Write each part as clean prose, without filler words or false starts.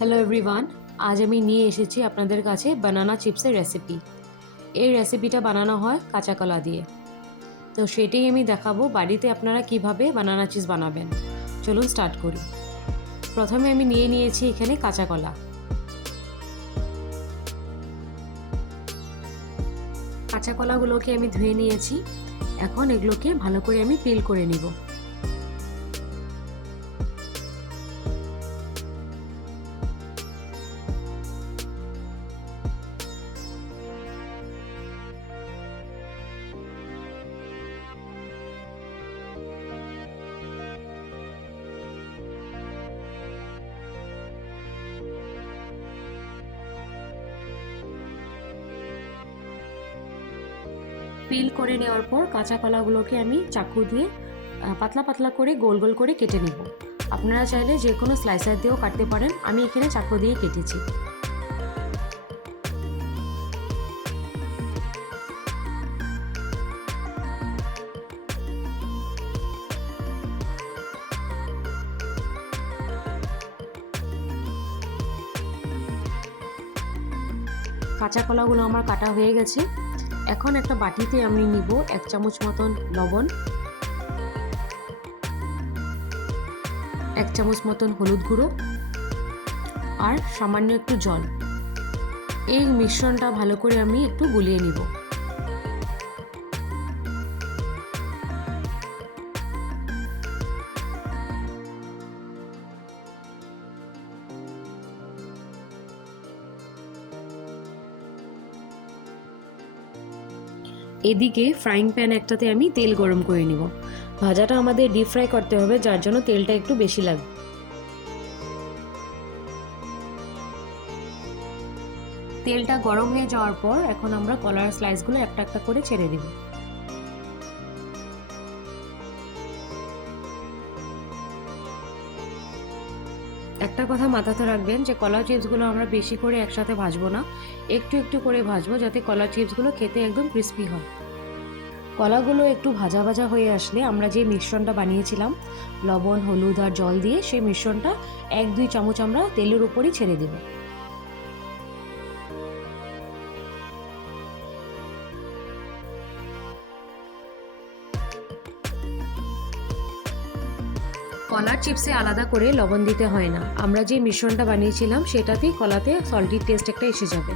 Hello everyone, আজ আমি নিয়ে এসেছি আপনাদের কাছে বানানা চিপসের রেসিপি। এই রেসিপিটা বানানো হয় কাঁচা কলা দিয়ে। তো সেটাই আমি দেখাবো বাড়িতে আপনারা কিভাবে বানানা চিপস বানাবেন। চলুন স্টার্ট করি। প্রথমে আমি নিয়ে নিয়েছি এখানে কাঁচা কলা। কাঁচা কলাগুলোকে আমি ধুয়ে নিয়েছি। এখন এগুলোকে ভালো করে আমি পিল করে নিব। পিল করে নেওয়ার পর কাঁচা কলাগুলোকে আমি চাকু দিয়ে পাতলা পাতলা করে গোল গোল করে কেটে নেব। আপনারা চাইলে যে কোনো স্লাইসার দিয়েও কাটতে পারেন, আমি এখানে চাকু দিয়ে কেটেছি। কাঁচা কলাগুলো আমার কাটা হয়ে গেছে। এখন একটা বাটিতে আমি নিব 1 চামচ মতন লবণ, 1 চামচ মতন হলুদ গুঁড়ো আর সামান্য একটু জল। এই মিশ্রণটা ভালো করে আমি একটু গুলিয়ে নিব। এদিকে ফ্রাইং প্যান একটাতে আমি তেল গরম করে নিব। ভাজাটা আমাদের ডিপ ফ্রাই করতে হবে, যার জন্য তেলটা একটু বেশি লাগবে। তেলটা গরম হয়ে যাওয়ার পর এখন আমরা কলার স্লাইসগুলো একটা একটা করে ছেড়ে দেব। একটা কথা মাথাতে রাখবেন যে কলা চিপসগুলো আমরা বেশি করে একসাথে ভাজবো না, একটু একটু করে ভাজবো, যাতে কলা চিপসগুলো খেতে একদম ক্রিস্পি হয়। কলাগুলো একটু ভাজা ভাজা হয়ে আসলে আমরা যে মিশ্রণটা বানিয়েছিলাম লবণ, হলুদ আর জল দিয়ে, সেই মিশ্রণটা 1-2 চামচ আমরা তেলের উপরই ছেড়ে দেব। কলার চিপসে আলাদা করে লবণ দিতে হয় না, আমরা যে মিশ্রণটা বানিয়েছিলাম সেটাতেই কলাতে সল্টি টেস্ট একটা এসে যাবে।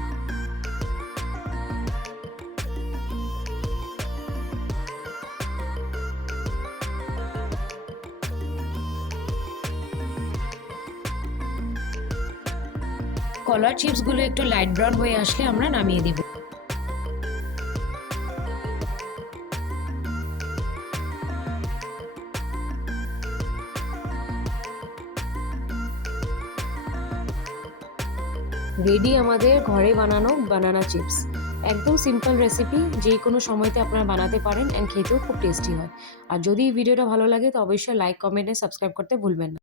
কলার চিপসগুলো একটু লাইট ব্রাউন হয়ে আসলে আমরা নামিয়ে দিব। রেডি আমাদের ঘরে বানানো বানানা চিপস। একদম সিম্পল রেসিপি, যে কোনো সময়তে আপনারা বানাতে পারেন অ্যান্ড খেতেও খুব টেস্টি হয়। আর যদি এই ভিডিওটা ভালো লাগে তো অবশ্যই লাইক, কমেন্ট এন্ড সাবস্ক্রাইব করতে ভুলবেন না।